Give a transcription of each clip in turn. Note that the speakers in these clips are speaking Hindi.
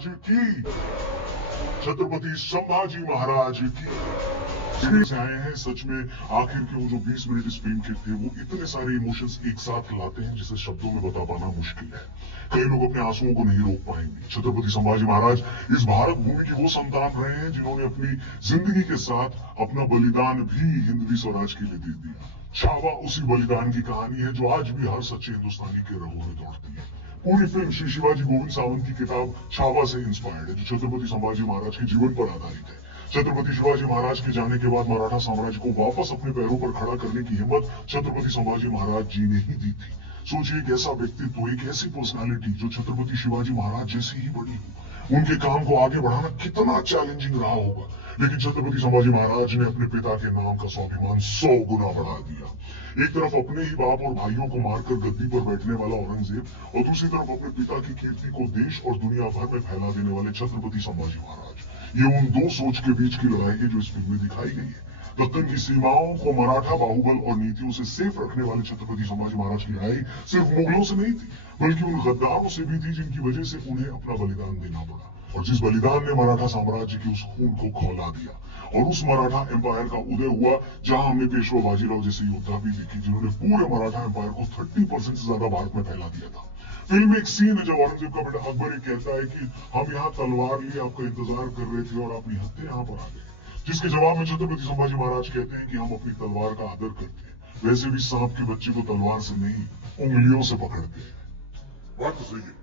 महाराज की, छत्रपति संभाजी महाराज की। से आए हैं सच में। आखिर के वो जो 20 मिनट इस फिल्म के थे, वो इतने सारे इमोशंस एक साथ लाते हैं जिसे शब्दों में बता पाना मुश्किल है। कई लोग अपने आंसुओं को नहीं रोक पाएंगे। छत्रपति संभाजी महाराज इस भारत भूमि की वो संतान रहे हैं जिन्होंने अपनी जिंदगी के साथ अपना बलिदान भी हिंदवी स्वराज के लिए दे दिया। छावा उसी बलिदान की कहानी है जो आज भी हर सच्चे हिंदुस्तानी के रगों में दौड़ती है। पूरी फिल्म श्री शिवाजी गोविंद सावंत की किताब छावा से इंस्पायर्ड है, जो छत्रपति संभाजी महाराज के जीवन पर आधारित है। छत्रपति शिवाजी महाराज के जाने के बाद मराठा साम्राज्य को वापस अपने पैरों पर खड़ा करने की हिम्मत छत्रपति संभाजी महाराज जी ने ही दी थी। सोचिए, एक ऐसा व्यक्तित्व, एक ऐसी पर्सनालिटी जो छत्रपति शिवाजी महाराज जैसी ही बड़ी हो, उनके काम को आगे बढ़ाना कितना चैलेंजिंग रहा होगा। लेकिन छत्रपति संभाजी महाराज ने अपने पिता के नाम का स्वाभिमान 100 गुना बढ़ा दिया। एक तरफ अपने ही बाप और भाइयों को मारकर गद्दी पर बैठने वाला औरंगजेब, और दूसरी तरफ अपने पिता की कीर्ति को देश और दुनिया भर में फैला देने वाले छत्रपति संभाजी महाराज। ये उन दो सोच के बीच की लड़ाई है जो इस फिल्म में दिखाई गई है। दक्कन की सीमाओं को मराठा बाहुबल और नीतियों से सेफ रखने वाले छत्रपति संभाजी महाराज की लड़ाई सिर्फ मुगलों से नहीं थी, बल्कि उन गद्दारों से भी थी जिनकी वजह से उन्हें अपना बलिदान देना पड़ा, और जिस बलिदान ने मराठा साम्राज्य के उस खून को खौला दिया और उस मराठा एम्पायर का उदय हुआ जहां हमने पेशवा बाजीराव जैसे योद्धा भी देखे जिन्होंने पूरे मराठा एम्पायर को 30% से ज्यादा भारत में फैला दिया था। फिल्म में एक सीन है जब औरंगजेब का बेटा अकबर कहता है कि हम यहाँ तलवार लिए आपका इंतजार कर रहे थे और आप निहत्थे यहाँ पर आ गए, जिसके जवाब में छत्रपति संभाजी महाराज कहते हैं कि हम अपनी तलवार का आदर करते हैं, वैसे भी सांप के बच्चे को तलवार से नहीं उंगलियों से पकड़ते हैं। बात तो सही है।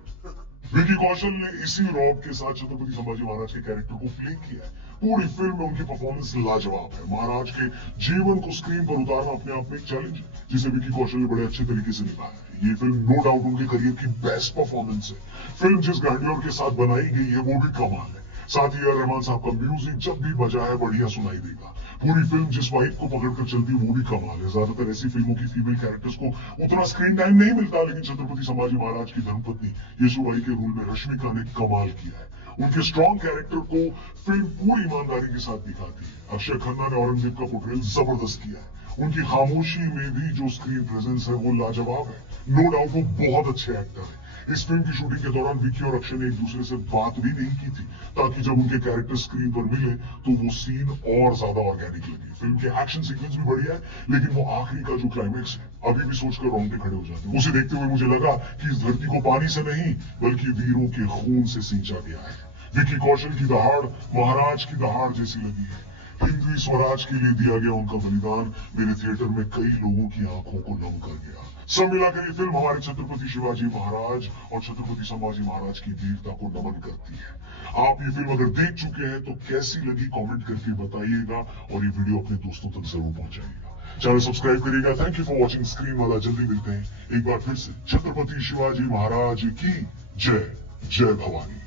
विकी कौशल ने इसी रॉब के साथ छत्रपति संभाजी महाराज के कैरेक्टर को प्ले किया है। पूरी फिल्म में उनकी परफॉर्मेंस लाजवाब है। महाराज के जीवन को स्क्रीन पर उतारना अपने आप में एक चैलेंज है, जिसे विकी कौशल ने बड़े अच्छे तरीके से निभाया है। ये फिल्म नो डाउट उनके करियर की बेस्ट परफॉर्मेंस है। फिल्म जिस ग्रैंडियर के साथ बनाई गई है वो भी कमाल है। साथ ही रहमान साहब का म्यूजिक जब भी बजा है बढ़िया सुनाई देगा। पूरी फिल्म जिस वाइब को पकड़कर चलती है वो भी कमाल है। ज्यादातर ऐसी फिल्मों की फीमेल कैरेक्टर्स को उतना स्क्रीन टाइम नहीं मिलता, लेकिन छत्रपति संभाजी महाराज की धर्मपत्नी येसुबाई के रोल में रश्मिका ने कमाल किया है। उनके स्ट्रॉन्ग कैरेक्टर को फिल्म पूरी ईमानदारी के साथ दिखाती है। अक्षय खन्ना ने औरंगजेब का पोर्ट्रेल जबरदस्त किया है। उनकी खामोशी में भी जो स्क्रीन प्रेजेंस है वो लाजवाब है। नो डाउट वो बहुत अच्छे एक्टर है। इस फिल्म की शूटिंग के दौरान विकी और अक्षय ने एक दूसरे से बात भी नहीं की थी, ताकि जब उनके कैरेक्टर स्क्रीन पर मिले तो वो सीन और ज्यादा ऑर्गेनिक लगे। फिल्म के एक्शन सीक्वेंस भी बढ़िया है, लेकिन वो आखिरी का जो क्लाइमेक्स है अभी भी सोचकर रोंगटे खड़े हो जाते हैं। उसे देखते हुए मुझे लगा कि इस धरती को पानी से नहीं बल्कि वीरों के खून से सींचा गया है। विकी कौशल की दहाड़ महाराज की दहाड़ जैसी लगी है। हिंदवी स्वराज के लिए दिया गया उनका बलिदान मेरे थिएटर में कई लोगों की आंखों को नम कर गया। सब मिलाकर ये फिल्म हमारे छत्रपति शिवाजी महाराज और छत्रपति संभाजी महाराज की वीरता को नमन करती है। आप ये फिल्म अगर देख चुके हैं तो कैसी लगी कमेंट करके बताइएगा, और ये वीडियो अपने दोस्तों तक जरूर पहुंचाइएगा। चैनल सब्सक्राइब करिएगा। Thank you for watching screen वाला। जल्दी मिलते हैं एक बार फिर से। छत्रपति शिवाजी महाराज की जय। जय भवानी।